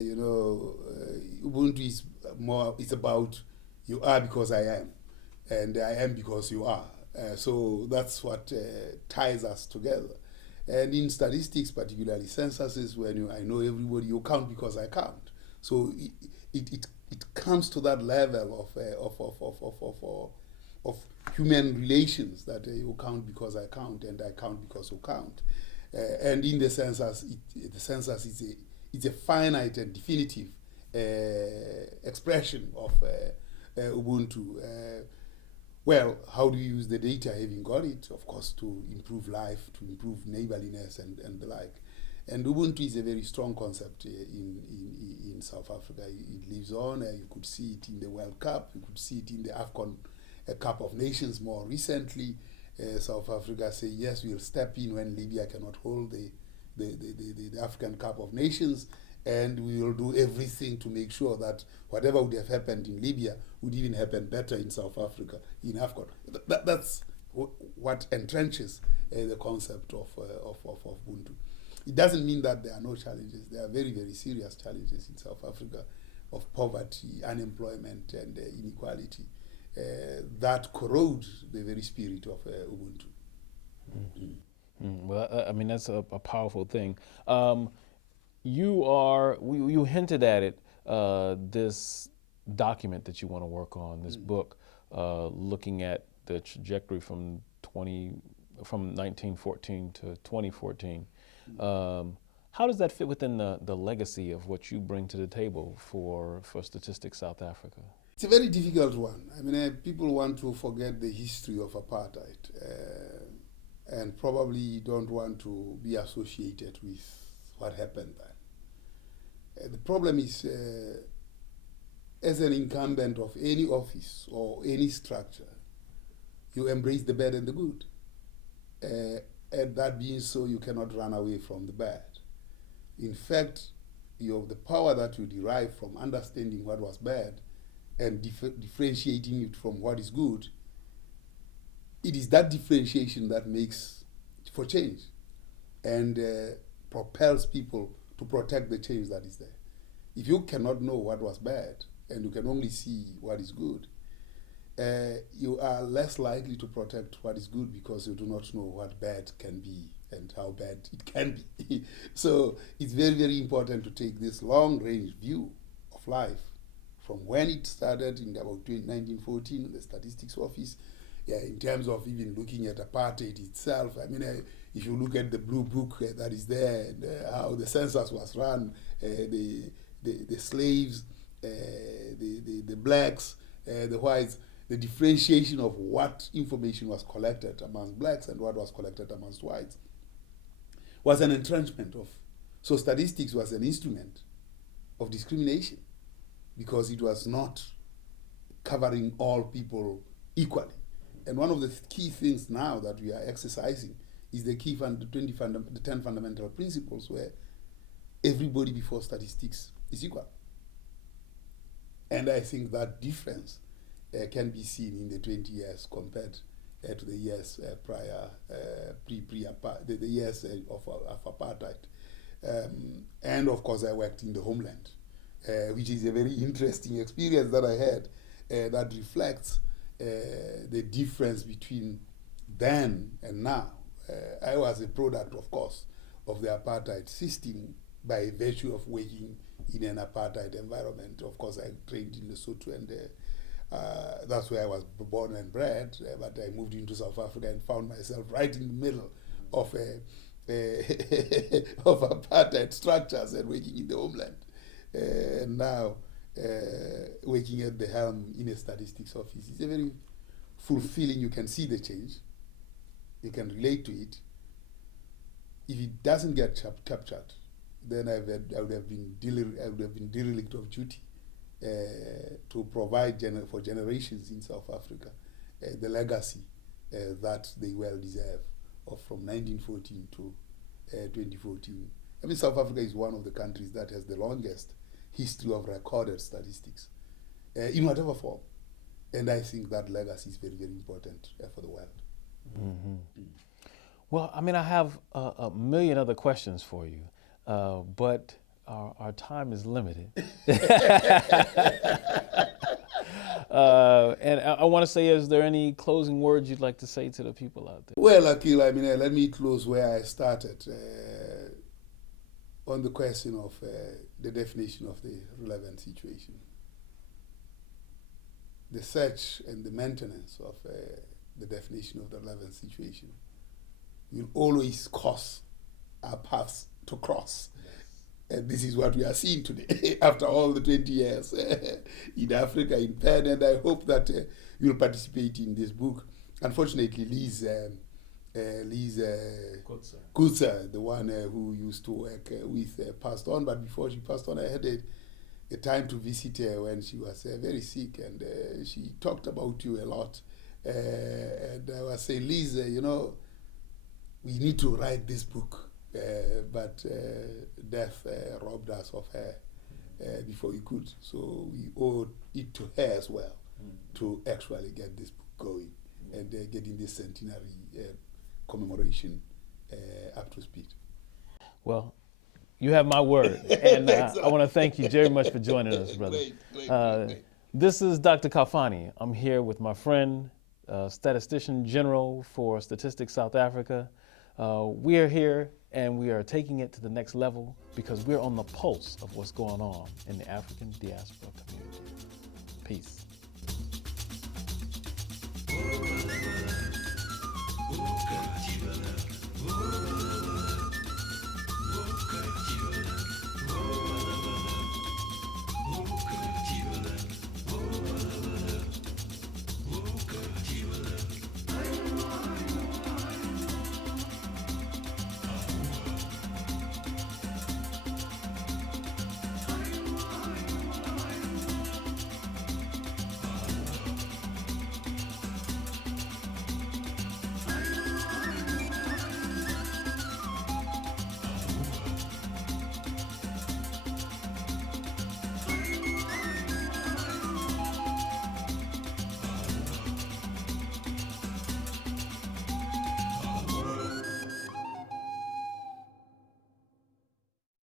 Ubuntu is more, it's about you are because I am, and I am because you are. So that's what ties us together. And in statistics, particularly censuses, I know everybody, you count because I count. So it comes to that level of human relations that you count because I count and I count because you count. And in the census, the census is a finite and definitive expression of Ubuntu. Well, how do you use the data having got it? Of course, to improve life, to improve neighborliness and the like. And Ubuntu is a very strong concept in South Africa. It lives on. You could see it in the World Cup. You could see it in the AFCON Cup of Nations more recently. South Africa say, yes, we'll step in when Libya cannot hold the African Cup of Nations, and we will do everything to make sure that whatever would have happened in Libya would even happen better in South Africa, in AFCON. That's what entrenches the concept of Ubuntu. It doesn't mean that there are no challenges. There are very, very serious challenges in South Africa of poverty, unemployment, and inequality that corrode the very spirit of Ubuntu. Well, I mean, that's a powerful thing. You hinted at it, this document that you want to work on, this book, looking at the trajectory from 1914 to 2014. How does that fit within the legacy of what you bring to the table for Statistics South Africa? It's a very difficult one. I mean, people want to forget the history of apartheid and probably don't want to be associated with what happened then. The problem is, as an incumbent of any office or any structure, you embrace the bad and the good. And that being so, you cannot run away from the bad. In fact, the power that you derive from understanding what was bad and differentiating it from what is good, it is that differentiation that makes for change and propels people to protect the change that is there. If you cannot know what was bad and you can only see what is good, you are less likely to protect what is good because you do not know what bad can be and how bad it can be. So it's very, very important to take this long-range view of life from when it started in about 1914, the Statistics Office, in terms of even looking at apartheid itself. I mean, if you look at the blue book that is there and how the census was run, the slaves, the blacks, the whites, the differentiation of what information was collected amongst blacks and what was collected amongst whites was an entrenchment of. So statistics was an instrument of discrimination because it was not covering all people equally. And one of the key things now that we are exercising is the 10 fundamental principles where everybody before statistics is equal. And I think that difference can be seen in the 20 years compared to the years prior, the years of apartheid. And of course I worked in the homeland, which is a very interesting experience that I had that reflects the difference between then and now. I was a product, of course, of the apartheid system by virtue of working in an apartheid environment. Of course, I trained in Lesotho, and that's where I was born and bred, but I moved into South Africa and found myself right in the middle of of apartheid structures and working in the homeland. And now, working at the helm in a statistics office is a very fulfilling. You can see the change, you can relate to it. If it doesn't get captured, then I would have been derelict of duty to provide for generations in South Africa the legacy that they well deserve of from 1914 to 2014. I mean, South Africa is one of the countries that has the longest history of recorded statistics in whatever form. And I think that legacy is very, very important for the world. Mm-hmm. Well, I mean, I have a million other questions for you, but our time is limited. And I want to say, is there any closing words you'd like to say to the people out there? Well, Akil, I mean, let me close where I started on the question of the definition of the relevant situation. The search and the maintenance of the definition of the relevant situation will always cause our paths to cross. And this is what we are seeing today after all the 20 years in Africa, in Pen, and I hope that you'll participate in this book. Unfortunately, Liz Kutsa, the one who used to work with, passed on, but before she passed on, I had a time to visit her when she was very sick, and she talked about you a lot. And I was saying, Liz, we need to write this book. But death robbed us of her before we could. So we owe it to her as well to actually get this book going and getting this centenary commemoration up to speed. Well, you have my word. And I want to thank you very much for joining us, brother. Great. This is Dr. Khalfani. I'm here with my friend, Statistician-General for Statistics South Africa. We are here and we are taking it to the next level because we're on the pulse of what's going on in the African diaspora community. Peace.